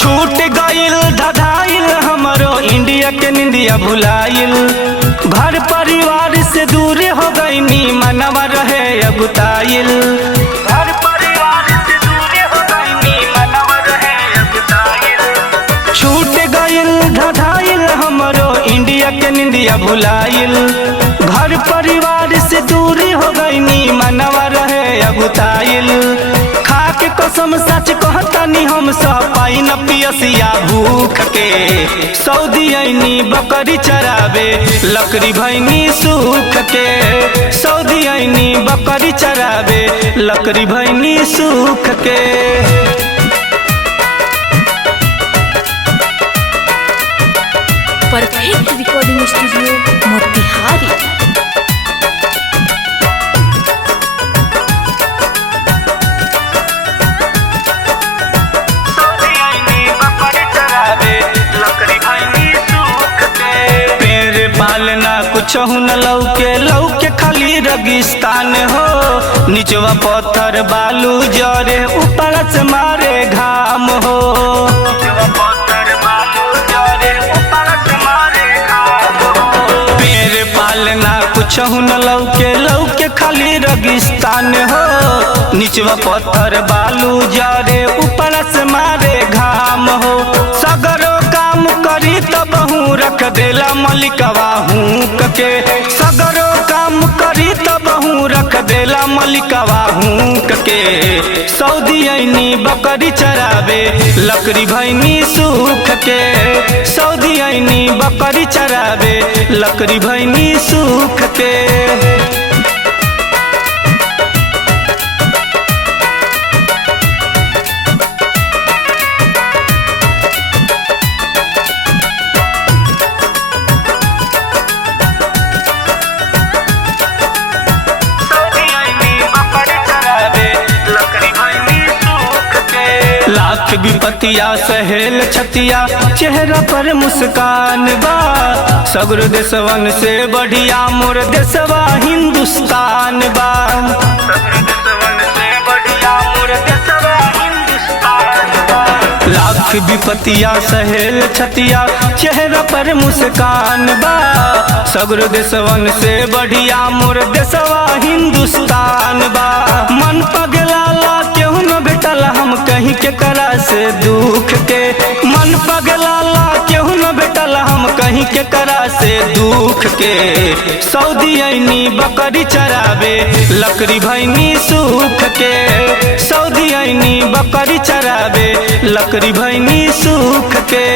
छूट गइल धधाइल हमरो इंडिया के निंदिया भुलाइल। घर परिवार से दूर हो गईनी मनवा रहे अगुताइल। घर परिवार से दूर हो गईनी मनवा रहे अगुताइल। छूट गइल धधाइल हमरो इंडिया के निंदिया भुलाइल। घर परिवार से दूर हो गईनी मनवा रहे अगुताइल। खाके कसम सच कहतानी हम सब पाई न पियसिया भूख के। सऊदी आईनी बकरी चरावे लकड़ी भैनी सूख के। सऊदी आईनी बकरी चरावे लकड़ी भैनी सूख के। Perfect recording studio Motihari. कुछ न लौके लौके खाली रेगिस्तान हो। नीचवा पत्थर बालू जरे ऊपर से मारे घाम हो। पेड़ पालना कुछ न लौके लौके खाली रेगिस्तान हो। नीचवा पत्थर बालू जरे ऊपर से मारे घाम हो। सगरो काम करी तो बहु रख देला मलिकवा हूँ के। सगरो काम करी तो बहु रख देला मलिकवा हूँ के। सऊदी आईनी बकरी चरावे लकड़ी भैनी सूख के। सऊदी आईनी बकरी चरावे लकड़ी भैनी सूख के। लाख विपतिया सहेल छतिया चेहरा पर मुस्कान बा। सगुर देशवन से बढ़िया मोर देशवा हिंदुस्तान बा। लाख विपतिया सहेल छतिया चेहरा पर मुस्कान बा। सगुर देशवन से बढ़िया मोर देशवा हिंदुस्तान बा। मन पगलाला केहू न बेटल हम कहीं के करा से दुख के। मन पगलाला केहू न बेटल हम कहीं के करा से दुख के। सऊदी आईनी बकरी चरावे लकड़ी भैनी सूख के। सऊदी आईनी बकरी चरावे लकड़ी भैनी सूख के।